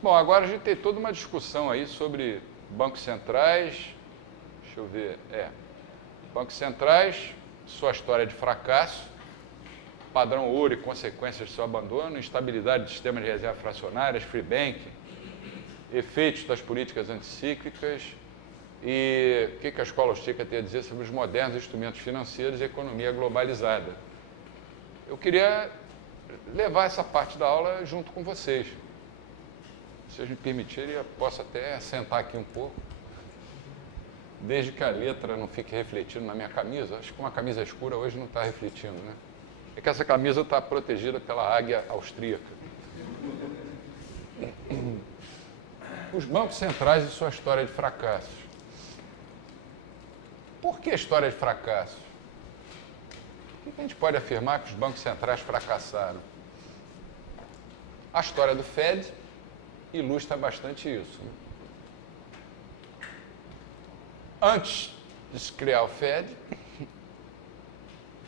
Bom, agora a gente tem toda uma discussão aí sobre bancos centrais. Deixa eu ver. Bancos centrais, sua história de fracasso, padrão ouro e consequências do seu abandono, instabilidade do sistema de reserva fracionárias, free banking, efeitos das políticas anticíclicas e o que a escola austríaca tem a dizer sobre os modernos instrumentos financeiros e a economia globalizada. Eu queria levar essa parte da aula junto com vocês. Se vocês me permitirem, eu posso até sentar aqui um pouco, desde que a letra não fique refletindo na minha camisa. Acho que uma camisa escura hoje não está refletindo, né? É que essa camisa está protegida pela águia austríaca. Os bancos centrais e sua história de fracassos. Por que história de fracassos? Por que a gente pode afirmar que os bancos centrais fracassaram? A história do Fed ilustra bastante isso. Antes de se criar o Fed,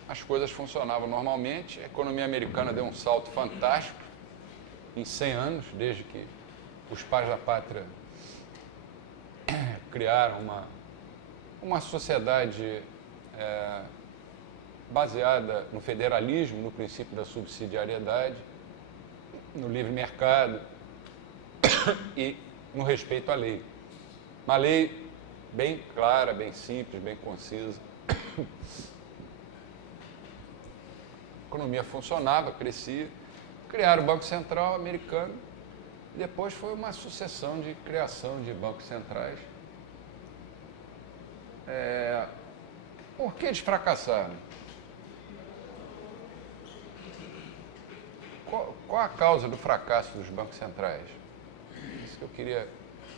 as coisas funcionavam normalmente, a economia americana deu um salto fantástico em 100 anos, desde que os pais da pátria criaram uma sociedade baseada no federalismo, no princípio da subsidiariedade, no livre mercado e no respeito à lei. Uma lei bem clara, bem simples, bem concisa. A economia funcionava, crescia. Criaram o Banco Central americano. Depois foi uma sucessão de criação de bancos centrais. Por que eles fracassaram? Qual a causa do fracasso dos bancos centrais? Isso que eu queria...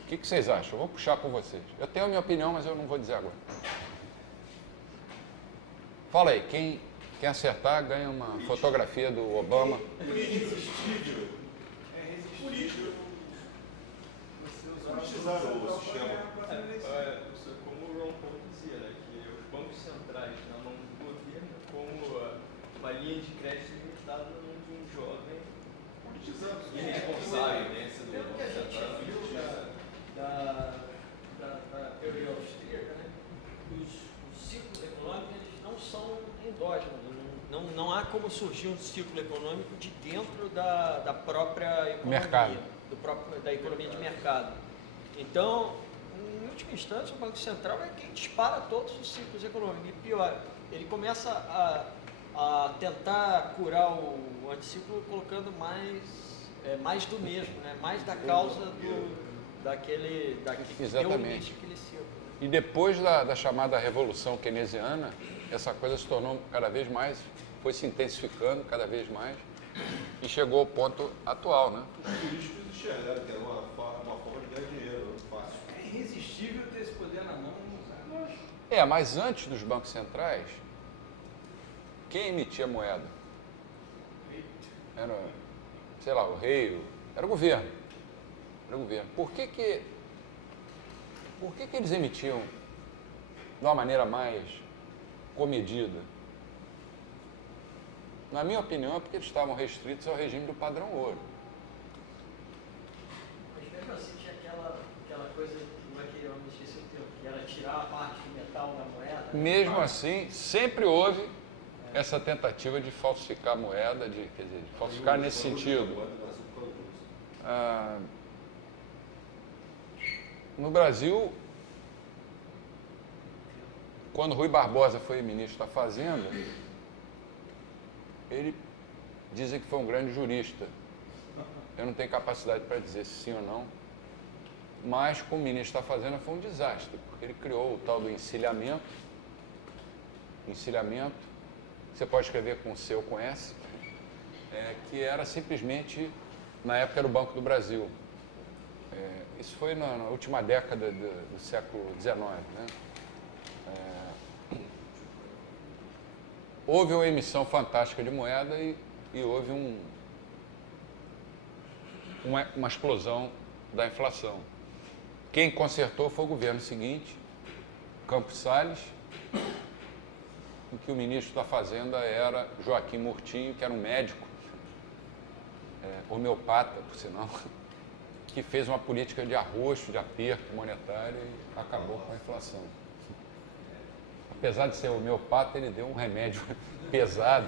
O que vocês acham? Eu vou puxar com vocês. Eu tenho a minha opinião, mas eu não vou dizer agora. Fala aí, quem acertar ganha uma fotografia do Obama. É irresistível. Politizaram o sistema. Como o Ron Paul dizia, né, que os bancos centrais na mão do governo, como uma linha de crédito limitada na mão de um jovem irresponsável, né? Pelo que a gente viu da teoria austríaca, né, os ciclos econômicos eles não são endógenos. Não há como surgir um ciclo econômico de dentro da própria economia, Mercado. Da economia de mercado. Então, em última instância, o Banco Central é quem dispara todos os ciclos econômicos. E pior, ele começa a tentar curar o anticiclo colocando mais do mesmo, né? Mais da causa daquele Exatamente. aquele ciclo. E depois da chamada Revolução Keynesiana, essa coisa se tornou cada vez mais, foi se intensificando cada vez mais e chegou ao ponto atual, né? Os políticos enxergaram que era uma forma de ganhar dinheiro fácil. É irresistível ter esse poder na mão e não usar. Mas antes dos bancos centrais, quem emitia moeda? Era, sei lá, o rei, era o governo. Era o governo. Por que eles emitiam de uma maneira mais comedida? Na minha opinião, é porque eles estavam restritos ao regime do padrão ouro. Mas mesmo assim tinha aquela coisa, como é que eu me esqueci o termo, que era tirar a parte de metal da moeda. Mesmo assim, sempre houve essa tentativa de falsificar a moeda, de falsificar nesse sentido. No Brasil, quando Rui Barbosa foi ministro da Fazenda, ele dizem que foi um grande jurista. Eu não tenho capacidade para dizer se sim ou não, mas como ministro da Fazenda foi um desastre, porque ele criou o tal do encilhamento, você pode escrever com C ou com S, que era simplesmente, na época era o Banco do Brasil. Isso foi na última década do século XIX, né? Houve uma emissão fantástica de moeda e houve uma explosão da inflação. Quem consertou foi o governo seguinte, Campos Salles, em que o ministro da Fazenda era Joaquim Murtinho, que era um médico, homeopata, por sinal, que fez uma política de arroxo, de aperto monetário e acabou com a inflação. Apesar de ser homeopata, ele deu um remédio pesado.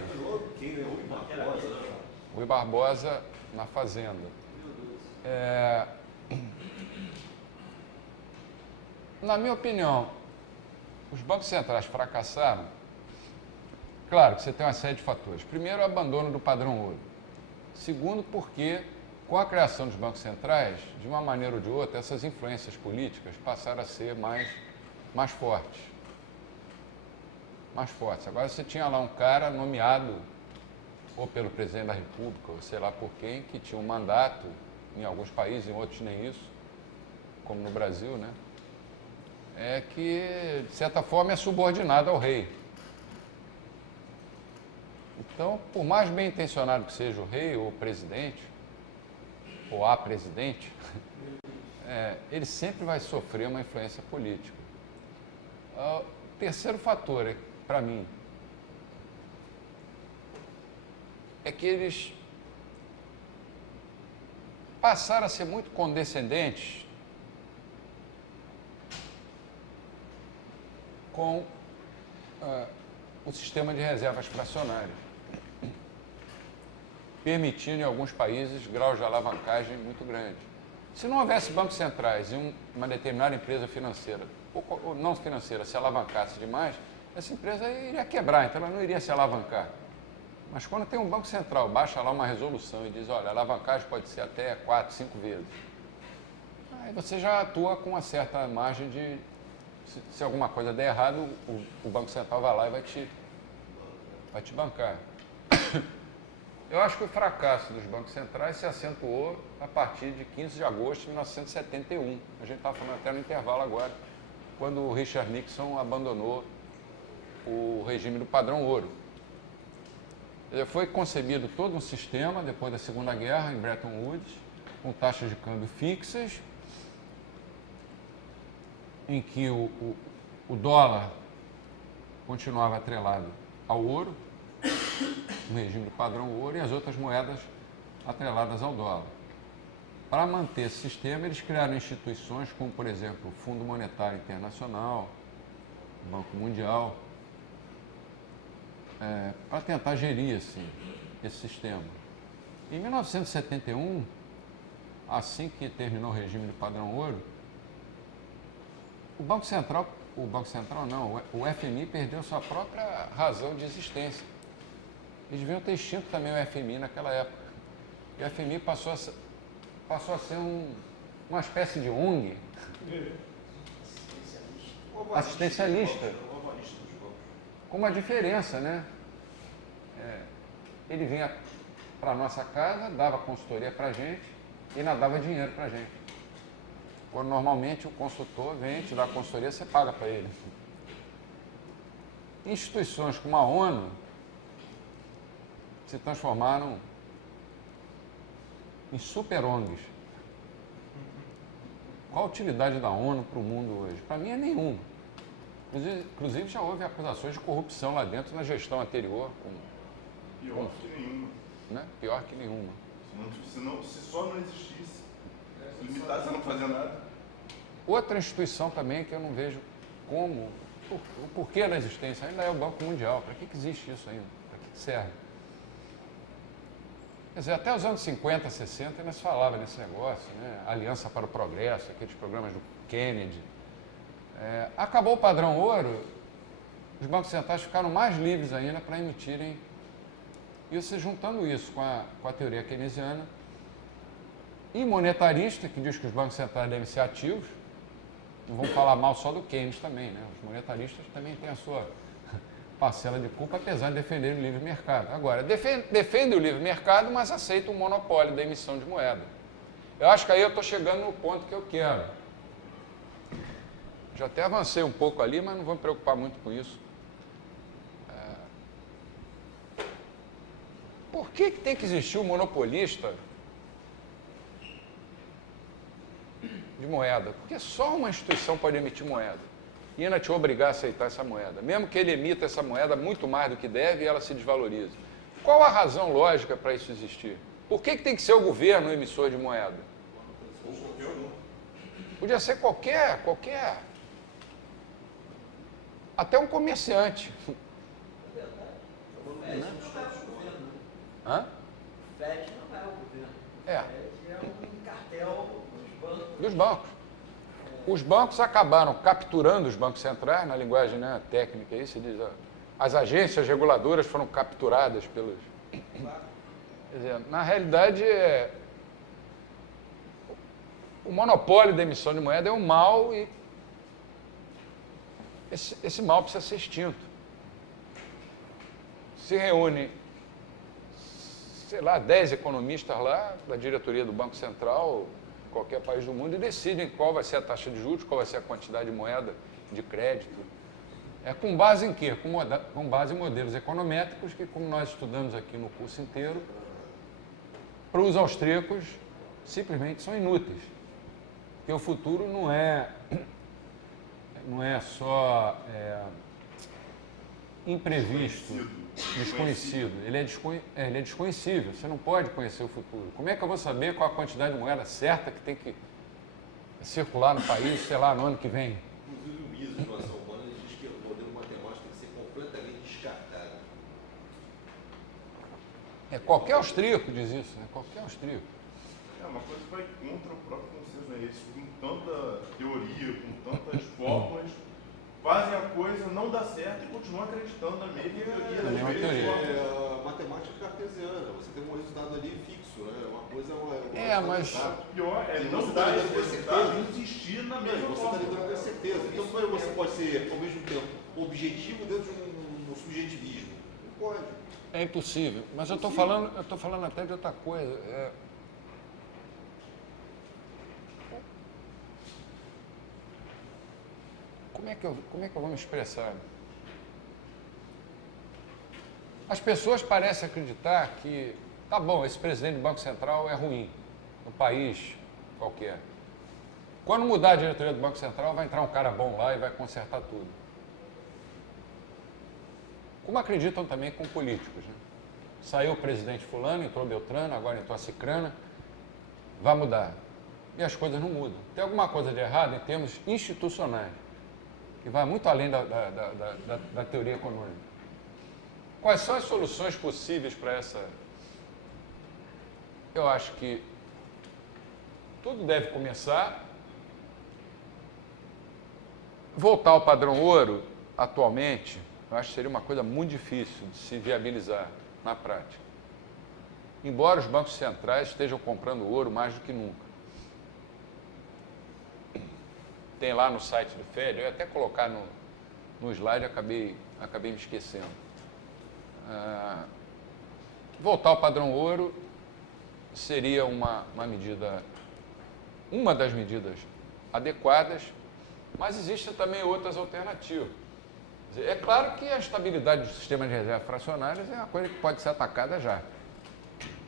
Quem ganhou o Barbosa? Rui Barbosa na Fazenda. Na minha opinião, os bancos centrais fracassaram. Claro que você tem uma série de fatores. Primeiro, o abandono do padrão ouro. Segundo, porque com a criação dos bancos centrais, de uma maneira ou de outra, essas influências políticas passaram a ser mais fortes. Mais fortes. Agora você tinha lá um cara nomeado ou pelo presidente da República, ou sei lá por quem, que tinha um mandato, em alguns países, em outros nem isso, como no Brasil, né? Que, de certa forma, é subordinado ao rei. Então, por mais bem intencionado que seja o rei ou o presidente, ou a presidente, ele sempre vai sofrer uma influência política. O terceiro fator, para mim, é que eles passaram a ser muito condescendentes com o sistema de reservas fracionárias, permitindo em alguns países graus de alavancagem muito grande. Se não houvesse bancos centrais e uma determinada empresa financeira, ou não financeira, se alavancasse demais, essa empresa iria quebrar, então ela não iria se alavancar. Mas quando tem um banco central, baixa lá uma resolução e diz, olha, a alavancagem pode ser até 4, 5 vezes. Aí você já atua com uma certa margem de, se alguma coisa der errado, o Banco Central vai lá e vai te bancar. Eu acho que o fracasso dos bancos centrais se acentuou a partir de 15 de agosto de 1971. A gente estava falando até no intervalo agora, quando o Richard Nixon abandonou o regime do padrão ouro. Foi concebido todo um sistema, depois da Segunda Guerra, em Bretton Woods, com taxas de câmbio fixas, em que o dólar continuava atrelado ao ouro, no regime do padrão ouro, e as outras moedas atreladas ao dólar. Para manter esse sistema, eles criaram instituições como, por exemplo, o Fundo Monetário Internacional, o Banco Mundial, para tentar gerir esse sistema. Em 1971, assim que terminou o regime do padrão ouro, o FMI perdeu sua própria razão de existência. Eles deviam ter extinto também o FMI naquela época. E o FMI passou a ser uma espécie de ONG, assistencialista, com uma diferença, né? Ele vinha para a nossa casa, dava consultoria para a gente e nadava dinheiro para a gente. Quando normalmente o consultor vem te dar consultoria, você paga para ele. Instituições como a ONU se transformaram em super ONGs. Qual a utilidade da ONU para o mundo hoje? Para mim é nenhuma. Inclusive já houve acusações de corrupção lá dentro na gestão anterior. Pior que nenhuma. Né? Pior que nenhuma. Se só não existisse, se limitasse a não fazer nada. Outra instituição também que eu não vejo como, o porquê da existência, ainda é o Banco Mundial. Para que existe isso ainda? Para que serve? Quer dizer, até os anos 50, 60 ainda se falava nesse negócio, né? Aliança para o Progresso, aqueles programas do Kennedy. Acabou o padrão ouro, os bancos centrais ficaram mais livres ainda para emitirem. E você juntando isso com a teoria keynesiana e monetarista, que diz que os bancos centrais devem ser ativos, não vamos falar mal só do Keynes também, né? Os monetaristas também têm a sua parcela de culpa, apesar de defender o livre mercado. Agora, defende o livre mercado, mas aceita o monopólio da emissão de moeda. Eu acho que aí eu estou chegando no ponto que eu quero. Já até avancei um pouco ali, mas não vou me preocupar muito com isso. Por que tem que existir um monopolista de moeda? Porque só uma instituição pode emitir moeda e ainda te obrigar a aceitar essa moeda. Mesmo que ele emita essa moeda muito mais do que deve e ela se desvaloriza. Qual a razão lógica para isso existir? Por que tem que ser o governo o emissor de moeda? Podia ser qualquer, até um comerciante. Hã? O FED não é o governo. É. O FED é um cartel dos bancos. Dos bancos. Os bancos acabaram capturando os bancos centrais, na linguagem, né, técnica, aí se diz, as agências reguladoras foram capturadas pelos... Quer dizer, na realidade, o monopólio da emissão de moeda é um mal e esse mal precisa ser extinto. Se reúne, sei lá, 10 economistas lá, da diretoria do Banco Central, qualquer país do mundo, e decidem qual vai ser a taxa de juros, qual vai ser a quantidade de moeda de crédito. Com base em quê? Com base em modelos econométricos que, como nós estudamos aqui no curso inteiro, para os austríacos, simplesmente são inúteis. Porque o futuro não é só imprevisto, desconhecido. Ele é desconhecível. Você não pode conhecer o futuro. Como é que eu vou saber qual a quantidade de moeda certa que tem que circular no país, sei lá, no ano que vem? Inclusive o Mises, de Noção Humana, ele diz que o modelo matemático tem que ser completamente descartado. Qualquer austríaco diz isso, né? Qualquer austríaco. Uma coisa que vai contra o próprio consenso, né? Eles, com tanta teoria, com tantas fórmulas, fazem a coisa, não dá certo e continuam acreditando na mesma teoria. Na mesma teoria. A matemática cartesiana, você tem um resultado ali fixo, né? Uma coisa mas... O pior é E não você dar tá esse lidando com resultado certeza. e insistir na mesma Você está fórmula. lidando com certeza. Então, como é que você pode ser, ao mesmo tempo, objetivo dentro de um subjetivismo? Não pode. É impossível. Mas eu estou falando até de outra coisa. Como é que eu vou me expressar? As pessoas parecem acreditar que, tá bom, esse presidente do Banco Central é ruim, no país qualquer. Quando mudar a diretoria do Banco Central, vai entrar um cara bom lá e vai consertar tudo. Como acreditam também com políticos, né? Saiu o presidente fulano, entrou Beltrano, agora entrou a Cicrana, vai mudar. E as coisas não mudam. Tem alguma coisa de errado em termos institucionais, que vai muito além da teoria econômica. Quais são as soluções possíveis para essa? Eu acho que tudo deve começar. Voltar ao padrão ouro, atualmente, eu acho que seria uma coisa muito difícil de se viabilizar na prática. Embora os bancos centrais estejam comprando ouro mais do que nunca. Tem lá no site do FED, eu ia até colocar no slide, acabei me esquecendo. Voltar ao padrão ouro seria uma das medidas adequadas, mas existem também outras alternativas. Quer dizer, é claro que a estabilidade do sistema de reservas fracionárias é uma coisa que pode ser atacada já,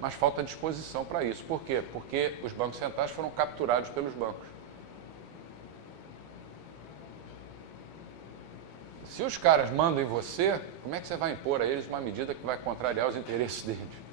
mas falta disposição para isso. Por quê? Porque os bancos centrais foram capturados pelos bancos. Se os caras mandam em você, como é que você vai impor a eles uma medida que vai contrariar os interesses deles?